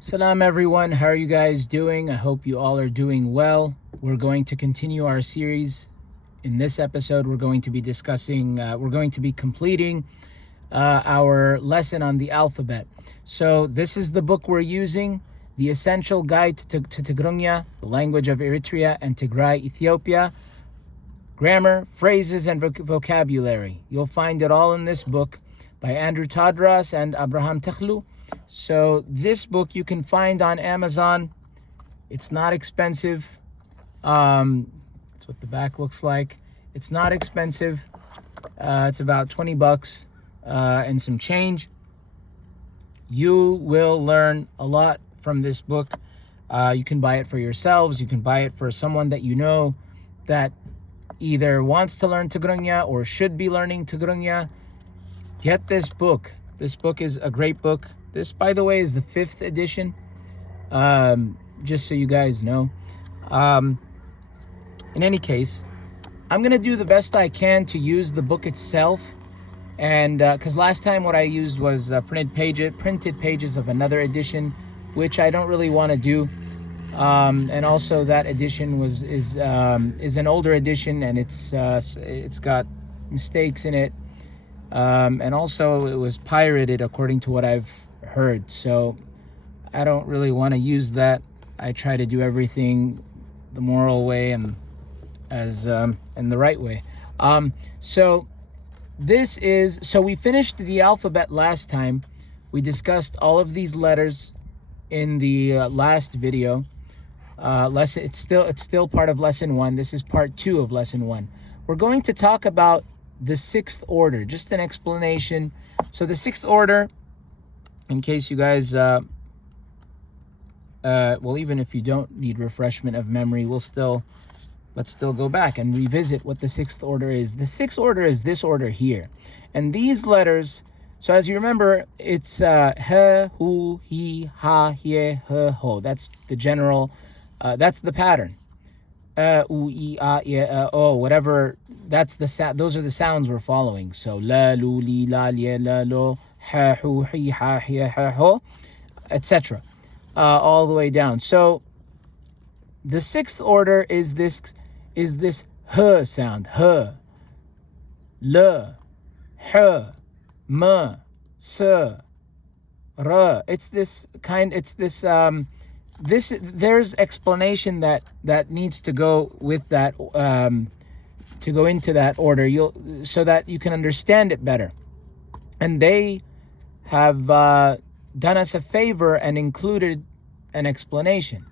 Salam everyone, how are you guys doing? I hope you all are doing well. We're going to continue our series. In this episode, we're going to be completing our lesson on the alphabet. So this is the book we're using, The Essential Guide to Tigrigna, the language of Eritrea and Tigray, Ethiopia. Grammar, phrases, and vocabulary. You'll find it all in this book by Andrew Tadras and Abraham Techlu. So this book you can find on Amazon. It's not expensive. That's what the back looks like. It's not expensive. It's about $20 and some change. You will learn a lot from this book. You can buy it for yourselves. You can buy it for someone that you know that either wants to learn Tigrigna or should be learning Tigrigna. Get this book. This book is a great book. This, by the way, is the 5th edition, just so you guys know. In any case, I'm going to do the best I can to use the book itself. And because last time what I used was printed pages of another edition, which I don't really want to do. And also that edition is an older edition, and it's got mistakes in it. And also it was pirated according to what I've heard. So I don't really want to use that. I try to do everything the moral way and in the right way. So we finished the alphabet last time. We discussed all of these letters in the last video. It's still part of lesson 1. This is part 2 of lesson 1. We're going to talk about the 6th order, just an explanation. So the 6th order, in case you guys, even if you don't need refreshment of memory, let's still go back and revisit what the 6th order is. The 6th order is this order here. And these letters, so as you remember, it's he, hu, he, ha, he, he, ho. That's the general, that's the pattern. U, e, a, e, o, whatever. Those are the sounds we're following. So la, lu, li, la, li, la, lo, ha, hu, hi, ha, he, ha, ho, etc. All the way down. So the 6th order is this h sound. H, l, h, m, s, r. There's explanation that needs to go with that, to go into that order, so that you can understand it better. And they have done us a favor and included an explanation.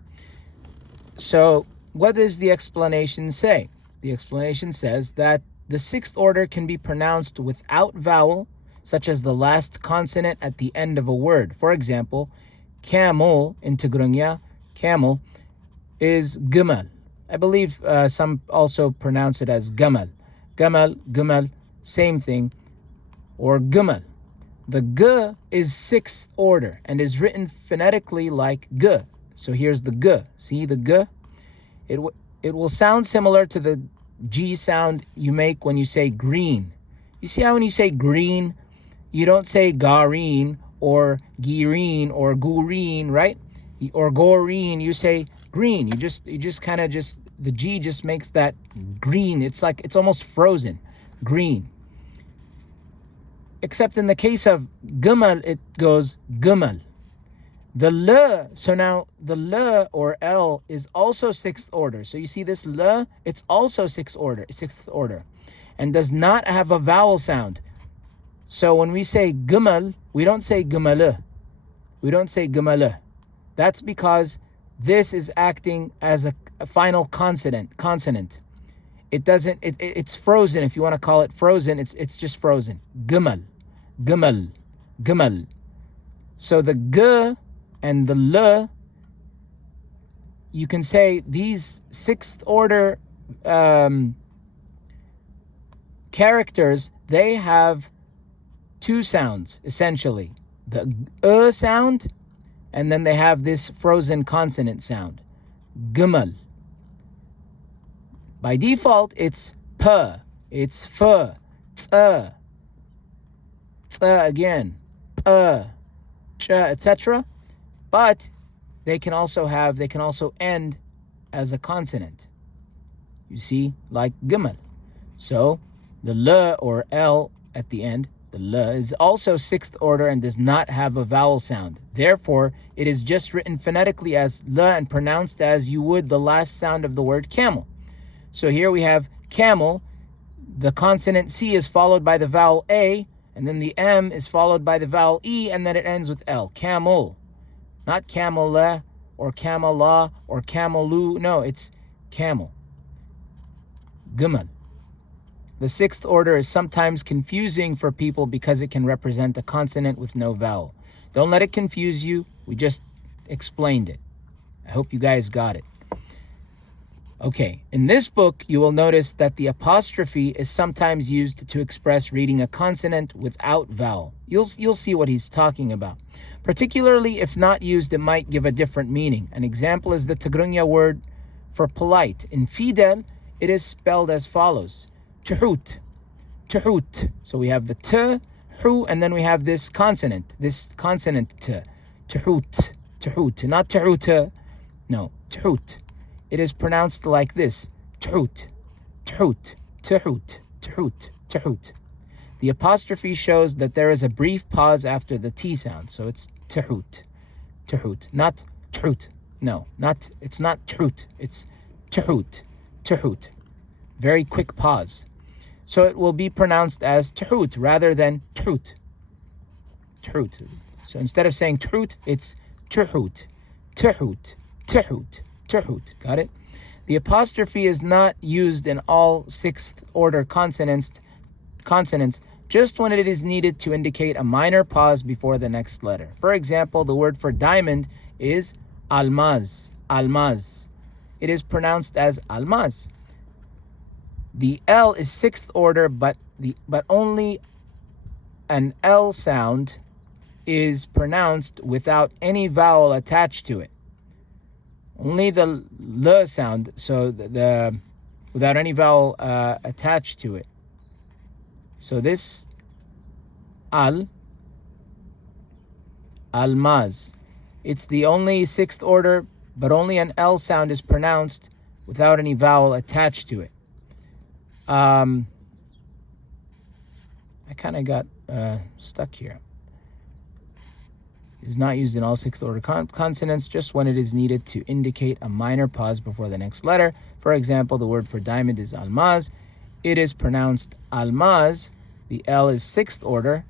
So what does the explanation say? The explanation says that the 6th order can be pronounced without vowel, such as the last consonant at the end of a word. For example, camel in Tigrigna, camel, is gumal. I believe some also pronounce it as gamal. Gamal, gumal, same thing. Or gumal. The g is 6th order and is written phonetically like g. So here's the g. See the g? It will sound similar to the G sound you make when you say green. You see how when you say green, you don't say gareen or gireen or gureen, right? Or goreen, you say green. You just kind of the G just makes that green. It's like it's almost frozen, green. Except in the case of gumal, it goes gumal. The l, so now the l or l is also 6th order. So you see this l, it's also 6th order, and does not have a vowel sound. So when we say gumal, we don't say gumal. We don't say gumal. That's because this is acting as a final consonant. It's frozen. If you want to call it frozen, it's just frozen. Gumal, gumal, gumal. So the g and the l, you can say these 6th order characters, they have 2 sounds, essentially. The sound, and then they have this frozen consonant sound. Gumal. By default, it's p, it's f, t again, p, ch, etc. But they can also end as a consonant. You see, like gimal. So the l or l at the end, the l, is also sixth order and does not have a vowel sound. Therefore, it is just written phonetically as l and pronounced as you would the last sound of the word camel. So here we have camel. The consonant C is followed by the vowel A, and then the M is followed by the vowel E, and then it ends with L. Camel. Not camel or camela or camelu. No, it's camel. Gimal. The sixth order is sometimes confusing for people because it can represent a consonant with no vowel. Don't let it confuse you. We just explained it. I hope you guys got it. Okay, in this book, you will notice that the apostrophe is sometimes used to express reading a consonant without vowel. You'll see what he's talking about. Particularly if not used, it might give a different meaning. An example is the Tigrigna word for polite. In Fidel, it is spelled as follows. Tuhut. Tuhut. So we have the t, hu, and then we have this consonant t. Tuhut. Tuhut. Not tuhuta. No, tuhut. It is pronounced like this. Tuhut. Tuhut. Tuhut. Tuhut. Tuhut. The apostrophe shows that there is a brief pause after the T sound. So it's tuhut. Tuhut. Not tuhut. No, it's not tuhut. It's tuhut. Tuhut. Very quick pause. So it will be pronounced as tuhut rather than tuhut. Tuhut. So instead of saying tuhut, it's tuhut. Tuhut. Tuhut. Tuhut. Got it? The apostrophe is not used in all sixth order consonants, just when it is needed to indicate a minor pause before the next letter. For example, the word for diamond is almaz. Almaz. It is pronounced as almaz. The L is sixth order, but only an L sound is pronounced without any vowel attached to it. Only the L sound, so the without any vowel attached to it. So this almaz, it's the only sixth order, but only an L sound is pronounced without any vowel attached to it. I kind of got stuck here. Is not used in all sixth order consonants, just when it is needed to indicate a minor pause before the next letter. For example, the word for diamond is almaz. It is pronounced almaz. The L is sixth order.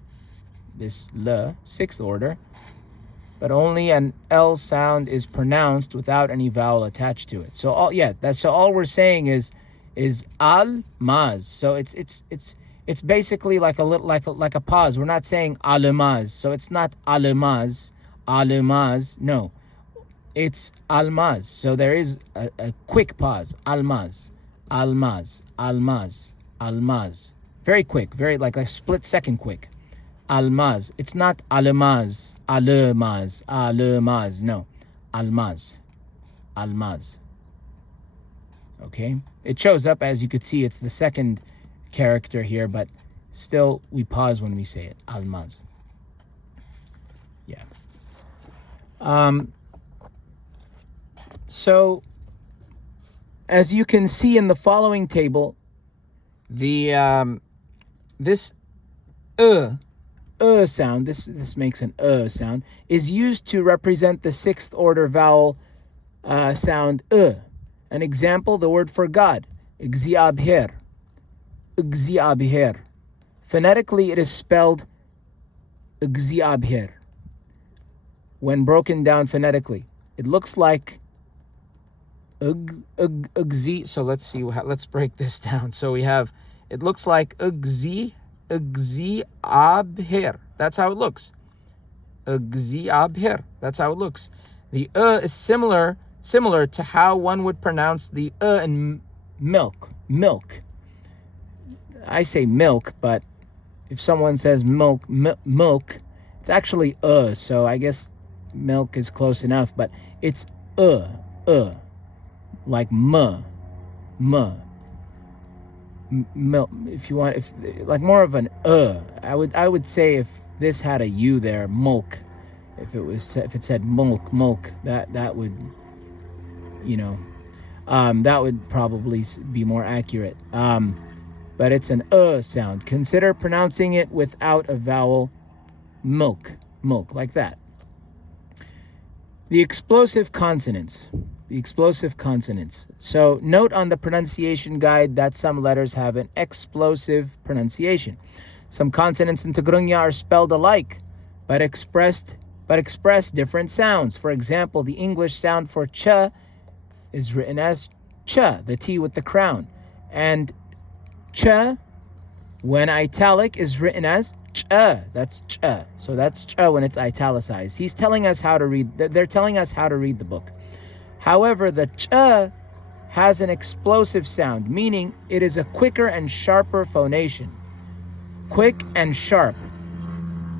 This L, sixth order. But only an L sound is pronounced without any vowel attached to it. So all we're saying is almaz. So it's basically like a pause. We're not saying almaz. So it's not almaz. No, it's almaz. So there is a quick pause. Almaz. Very quick, very like a split second quick. Almaz. It's not almaz. No, almaz. Okay, it shows up, as you could see, it's the second character here, but still we pause when we say it. Almaz. Yeah. So as you can see in the following table, the this sound, this makes an sound, is used to represent the sixth order vowel sound An example, the word for God, Igziabher. Igziabher. Phonetically, it is spelled Igziabher. When broken down phonetically, it looks like Igzi. So let's see. Let's break this down. So we have. It looks like Igziabher. That's how it looks. Igziabher. That's how it looks. The is similar to how one would pronounce the in milk. Milk. I say milk, but if someone says milk, it's actually so I guess milk is close enough, but it's like milk. If you want, if like more of an I would say if this had a U there, milk, If it said mulk, that would, you know, that would probably be more accurate. But it's an sound. Consider pronouncing it without a vowel. Milk, like that. The explosive consonants. So note on the pronunciation guide that some letters have an explosive pronunciation. Some consonants in Tigrigna are spelled alike, but express different sounds. For example, the English sound for ch is written as ch, the T with the crown. And ch, when italic, is written as ch. That's ch. So that's ch when it's italicized. They're telling us how to read the book. However, the ch has an explosive sound, meaning it is a quicker and sharper phonation. Quick and sharp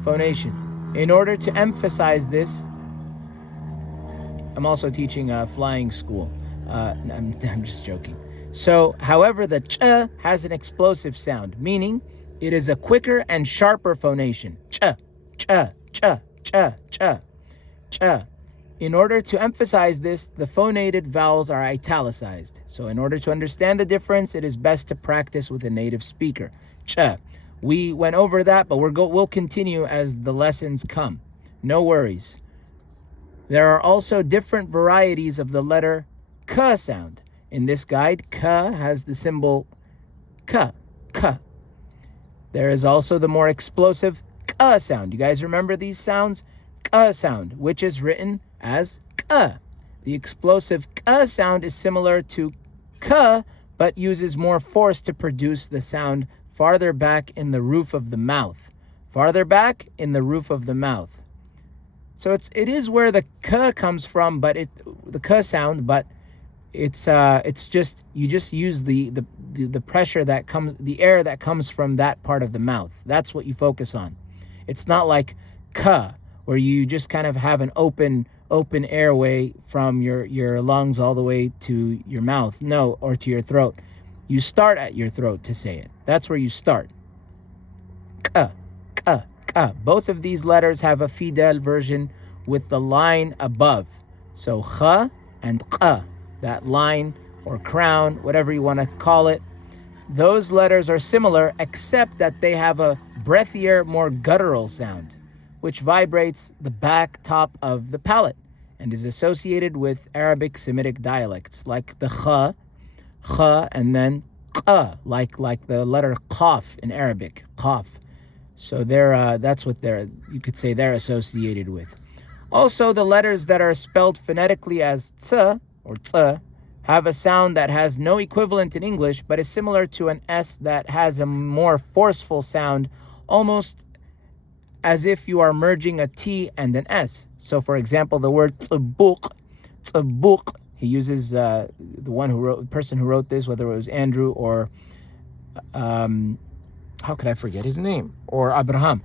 phonation. In order to emphasize this, I'm also teaching a flying school. I'm just joking. So, however, the ch has an explosive sound, meaning it is a quicker and sharper phonation. Ch, ch, ch, ch, ch, ch. In order to emphasize this, the phonated vowels are italicized. So in order to understand the difference, it is best to practice with a native speaker. Ch. We went over that, but we'll continue as the lessons come. No worries. There are also different varieties of the letter k sound. In this guide, k has the symbol k. There is also the more explosive k sound. You guys remember these sounds? K sound, which is written as k. The explosive k sound is similar to k, but uses more force to produce the sound farther back in the roof of the mouth. Farther back in the roof of the mouth. So it is where the k comes from, but the k sound, but it's just you just use the pressure that comes, the air that comes from that part of the mouth. That's what you focus on. It's not like k, where you just kind of have an open airway from your lungs all the way to your mouth, no, or to your throat. You start at your throat to say it. That's where you start. K. Both of these letters have a Fidel version with the line above. So ch and q, that line or crown, whatever you want to call it, those letters are similar except that they have a breathier, more guttural sound, which vibrates the back top of the palate and is associated with Arabic Semitic dialects like the ch, and then q, like the letter qaf in Arabic, qaf. So that's what you could say they're associated with. Also, the letters that are spelled phonetically as ts or ts have a sound that has no equivalent in English, but is similar to an S that has a more forceful sound, almost as if you are merging a T and an S. So, for example, the word tzabuk, he uses the person who wrote this, whether it was Andrew or how could I forget his name? Or Abraham.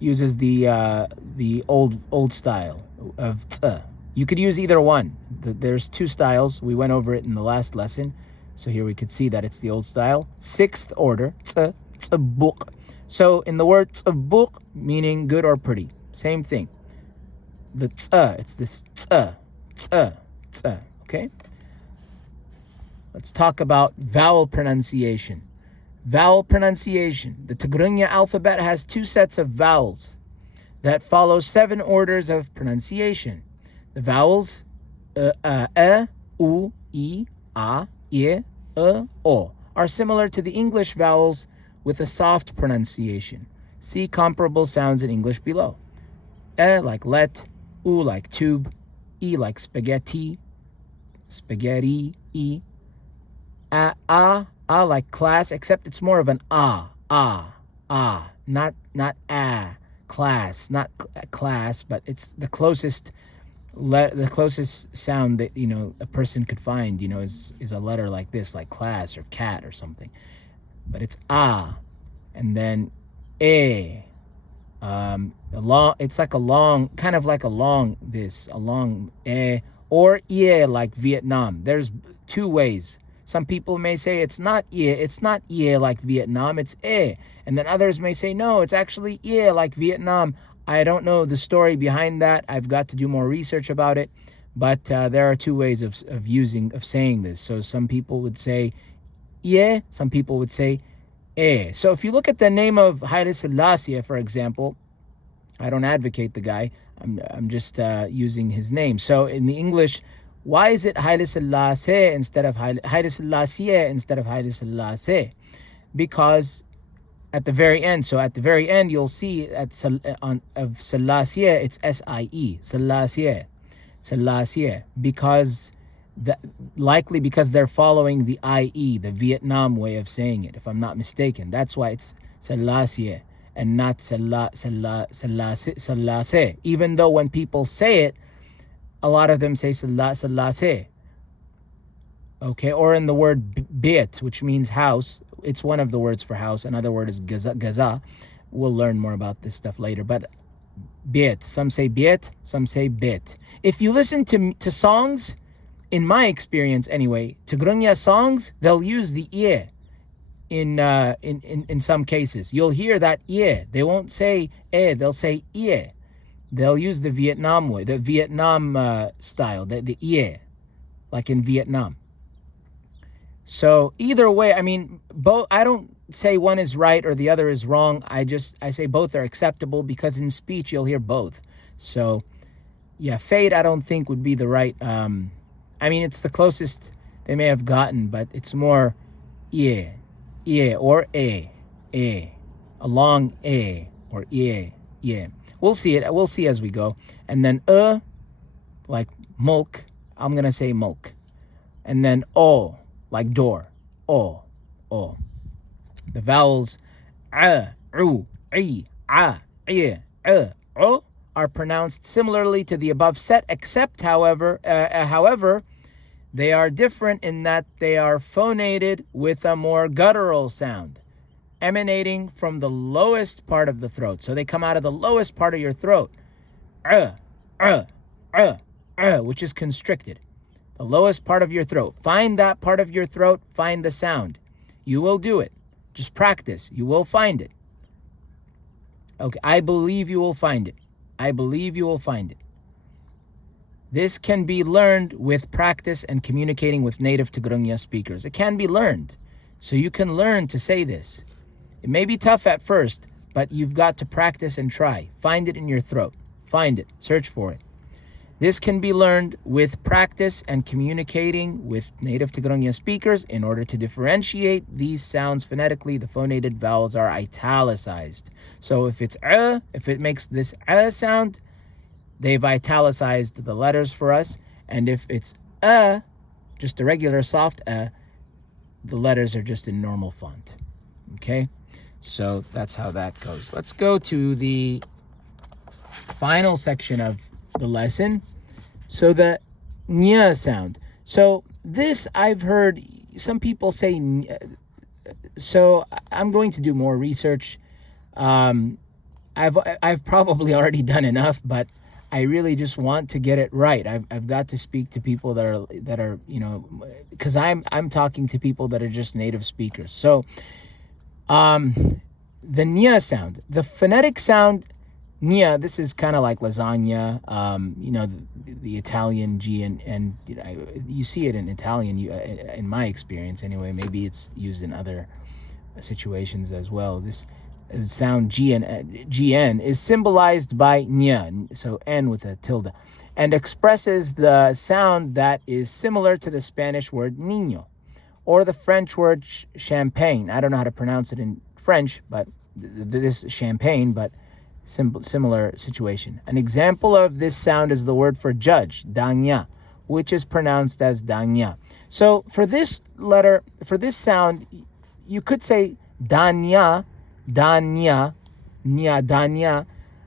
Uses the old style of ts. You could use either one. There's two styles. We went over it in the last lesson. So here we could see that it's the old style. Sixth order, tzabuk. So in the word tzabuk, meaning good or pretty. Same thing. The ts, it's this ts. Okay? Let's talk about vowel pronunciation. Vowel pronunciation. The Tigrigna alphabet has two sets of vowels that follow 7 orders of pronunciation. The vowels u, i, a, I, o are similar to the English vowels with a soft pronunciation. See comparable sounds in English below. E like let, u like tube, e like spaghetti, e. A like class, except it's more of an not a class, not class, but it's the closest sound that a person could find is a letter like this, like class or cat or something, but it's a, and then a, it's like a long, kind of like a long or e like Vietnam. There's two ways. Some people may say it's not ye like Vietnam, it's e. And then others may say, no, it's actually ye like Vietnam. I don't know the story behind that. I've got to do more research about it. But there are two ways of saying this. So some people would say ye, some people would say e. So if you look at the name of Haile Selassie, for example, I don't advocate the guy. I'm just using his name. So in the English, why is it Haile Selassie instead of Haile Selassie instead of Haile Selassie? Because at the very end, you'll see of Selassie, it's S-I-E, Selassie, because likely because they're following the I-E, the Vietnam way of saying it, if I'm not mistaken. That's why it's Selassie and not Selassie. Even though when people say it, a lot of them say Selassie. Okay, or in the word beit, which means house, it's one of the words for house. Another word is gaza. We'll learn more about this stuff later. But beit, some say beit, some say bit. If you listen to songs, in my experience anyway, Tigrigna songs, they'll use the ie in some cases. You'll hear that ie. They won't say they'll say ie. They'll use the Vietnam way, the Vietnam style, the ie, like in Vietnam. So either way, I mean, both. I don't say one is right or the other is wrong. I say both are acceptable because in speech you'll hear both. So yeah, fade I don't think would be the right. I mean, it's the closest they may have gotten, but it's more yeah, or a long a or yeah. We'll see it. We'll see as we go. And then like mulk. I'm gonna say mulk. And then o, like door. O. The vowels u, I, o are pronounced similarly to the above set, except however, they are different in that they are phonated with a more guttural sound, emanating from the lowest part of the throat. So they come out of the lowest part of your throat, which is constricted. The lowest part of your throat. Find that part of your throat, find the sound. You will do it. Just practice. You will find it. Okay, I believe you will find it. This can be learned with practice and communicating with native Tigrigna speakers. It can be learned. So you can learn to say this. It may be tough at first, but you've got to practice and try. Find it in your throat. Find it. Search for it. This can be learned with practice and communicating with native Tigrigna speakers. In order to differentiate these sounds phonetically, the phonated vowels are italicized. So if it's if it makes this sound, they've italicized the letters for us. And if it's just a regular soft the letters are just in normal font. Okay? So that's how that goes. Let's go to the final section of the lesson. So the nya sound. So this I've heard some people say. So I'm going to do more research. I've probably already done enough, but I really just want to get it right. I've got to speak to people that are because I'm talking to people that are just native speakers. So the nya sound, the phonetic sound. Nya, this is kind of like lasagna, the Italian G, and you see it in Italian, in my experience anyway. Maybe it's used in other situations as well. This sound GN is symbolized by nya, so N with a tilde, and expresses the sound that is similar to the Spanish word niño, or the French word champagne. I don't know how to pronounce it in French, but this is champagne, but similar situation. An example of this sound is the word for judge, danya, which is pronounced as danya. So for this letter, for this sound, you could say danya, danya,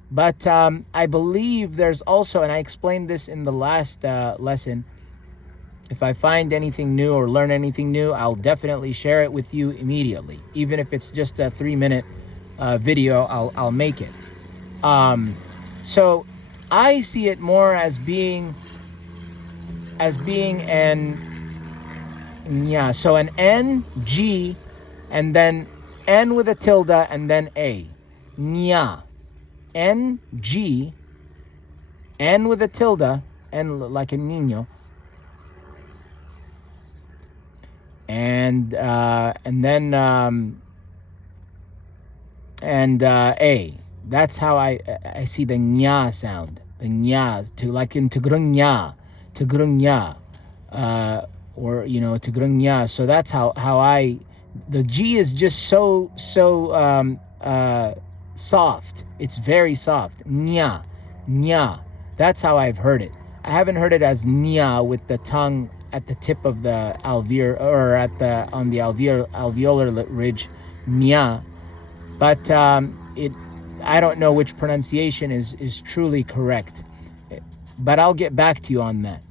but I believe there's also, and I explained this in the last lesson, if I find anything new or learn anything new, I'll definitely share it with you immediately. Even if it's just a 3-minute video, I'll make it. So I see it more as being an nya. So an N, G, and then N with a tilde, and then A. Nya. N, G, N with a tilde, N like a niño, and then A. That's how I see the nya sound. The nya, to like in Tigrigna, or Tigrigna. So that's how the G is just so soft. It's very soft. Nya, nya. That's how I've heard it. I haven't heard it as nya with the tongue at the tip of the alveolar, or on the alveolar ridge, nya. But I don't know which pronunciation is truly correct. But I'll get back to you on that.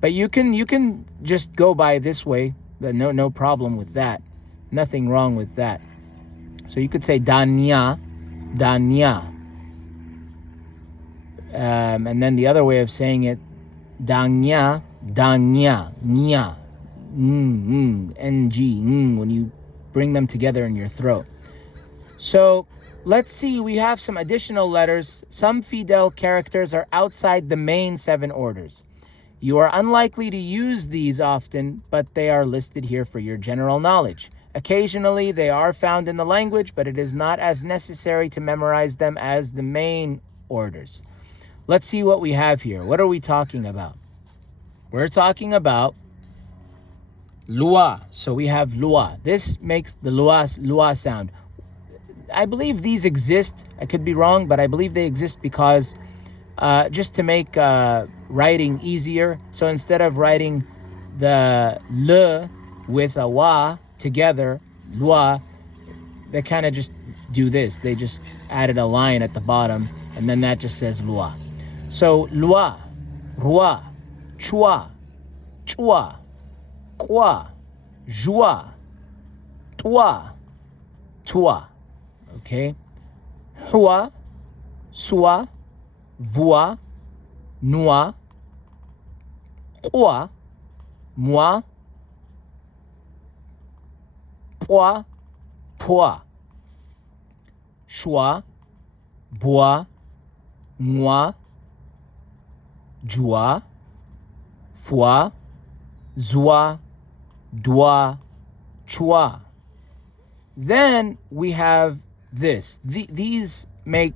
But you can just go by this way. No problem with that. Nothing wrong with that. So you could say danya. And then the other way of saying it, danya, nya, ng, when you bring them together in your throat. So let's see, we have some additional letters. Some Fidel characters are outside the main 7 orders. You are unlikely to use these often, but they are listed here for your general knowledge. Occasionally, they are found in the language, but it is not as necessary to memorize them as the main orders. Let's see what we have here. What are we talking about? We're talking about lua. So we have lua. This makes the lua sound. I believe these exist. I could be wrong, but I believe they exist because just to make writing easier. So instead of writing the le with a wa together, lua, they kind of just do this. They just added a line at the bottom, and then that just says lua. So lua, rua, chua, chua, kwa, joie, toi, toi. Okay? Hua, sua, voix, noi, quoi, moi, pois, pois. Choix, bois, moi, joie, foi, joie, doigt, choix. Then we have this. These make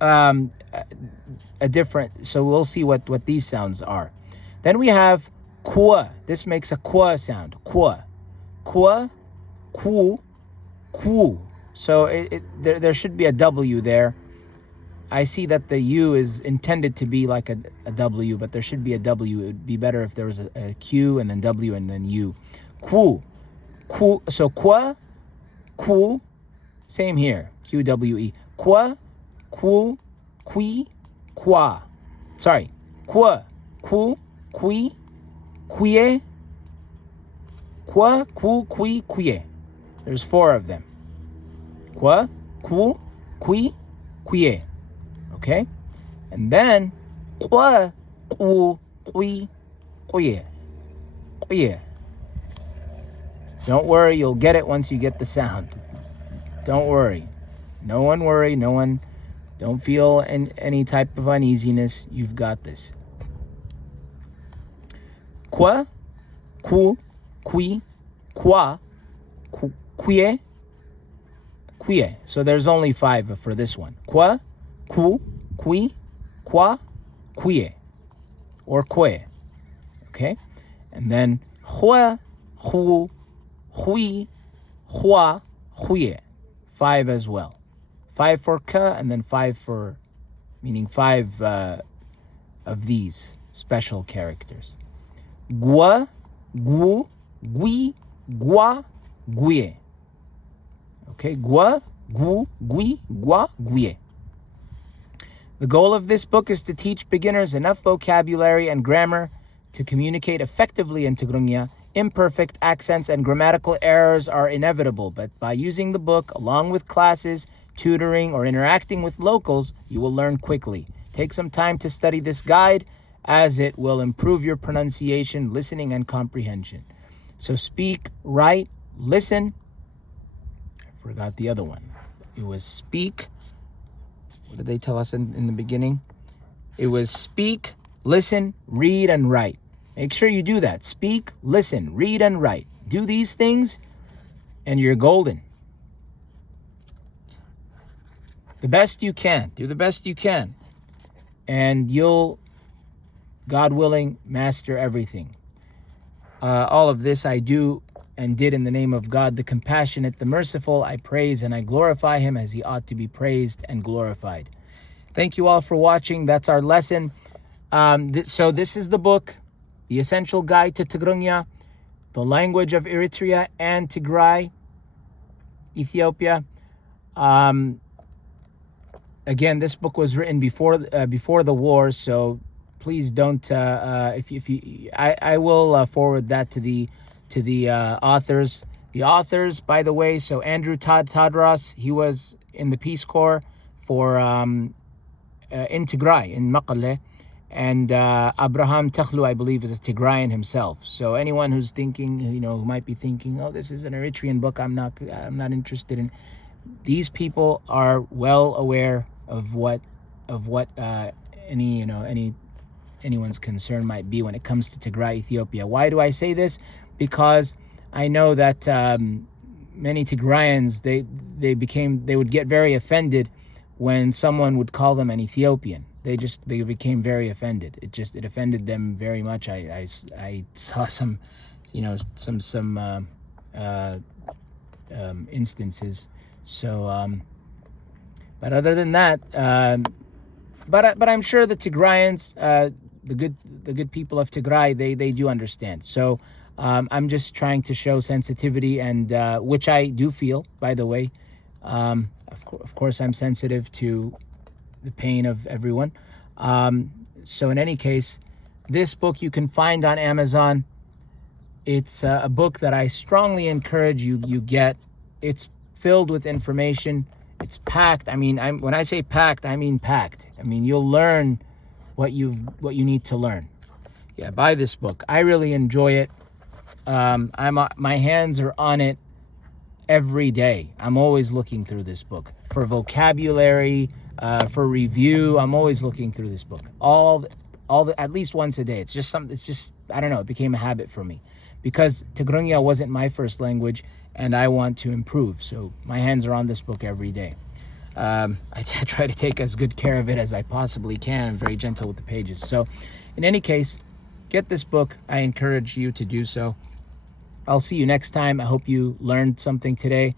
a different, so we'll see what these sounds are. Then we have qua. This makes a qua sound. Qua, qua, ku, ku. So there should be a W there. I see that the U is intended to be like a W, but there should be a W. It would be better if there was a Q and then W and then U. Ku, ku. So qua, ku. Same here. QWE. Qua, ku, qui, qua. Sorry. Qua, ku, qui, quie. Qua, ku, qui, quie. There's 4 of them. Qua, ku, qui, quie. Okay? And then qua, ku, qui, quie. Quie. Don't worry, you'll get it once you get the sound. Don't worry. No one worry. No one. Don't feel any type of uneasiness. You've got this. Qua, ku, qui, qua, quie, quie. So there's only 5 for this one. Qua, ku, qui, qua, quie. Or que. Okay? And then hua, hu, hui, hua, huie. 5 as well. 5 for ka, and then 5 for, meaning 5 of these special characters. Gua, gu, gui, gua, guie. Okay, gua, gu, gui, gua, guie. The goal of this book is to teach beginners enough vocabulary and grammar to communicate effectively in Tigrigna. Imperfect accents and grammatical errors are inevitable, but by using the book along with classes, tutoring, or interacting with locals, you will learn quickly. Take some time to study this guide, as it will improve your pronunciation, listening, and comprehension. So speak, write, listen. I forgot the other one. It was speak. What did they tell us in the beginning? It was speak, listen, read, and write. Make sure you do that. Speak, listen, read, and write. Do these things, and you're golden. The best you can. Do the best you can. And you'll, God willing, master everything. All of this I do and did in the name of God, the compassionate, the merciful. I praise and I glorify him as he ought to be praised and glorified. Thank you all for watching. That's our lesson. So this is the book, The Essential Guide to Tigrigna, the language of Eritrea and Tigray, Ethiopia. Again, this book was written before the war, so please don't. I will forward that to the authors. The authors, by the way, so Andrew Tadros, he was in the Peace Corps for in Tigray, in Maqale, and Abraham Tekhlu, I believe, is a Tigrayan himself. So anyone who's thinking, who might be thinking, oh, this is an Eritrean book, I'm not interested in. These people are well aware of what anyone's concern might be when it comes to Tigray, Ethiopia. Why do I say this? Because I know that many Tigrayans, they would get very offended when someone would call them an Ethiopian. They became very offended. It offended them very much. I saw some instances. So, but other than that, but I'm sure the Tigrayans, the good people of Tigray, they do understand. So I'm just trying to show sensitivity, and which I do feel, by the way. Of course, I'm sensitive to the pain of everyone. So in any case, this book you can find on Amazon. It's a book that I strongly encourage you get. It's filled with information. It's packed. I mean, when I say packed, I mean packed. I mean, you'll learn what you need to learn. Yeah, buy this book. I really enjoy it. My hands are on it every day. I'm always looking through this book for vocabulary, for review. I'm always looking through this book. At least once a day. It's just I don't know. It became a habit for me because Tigrigna wasn't my first language, and I want to improve. So my hands are on this book every day. I try to take as good care of it as I possibly can. I'm very gentle with the pages. So in any case, get this book. I encourage you to do so. I'll see you next time. I hope you learned something today.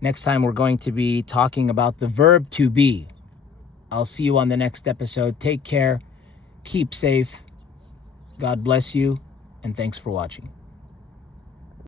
Next time we're going to be talking about the verb to be. I'll see you on the next episode. Take care. Keep safe. God bless you. And thanks for watching.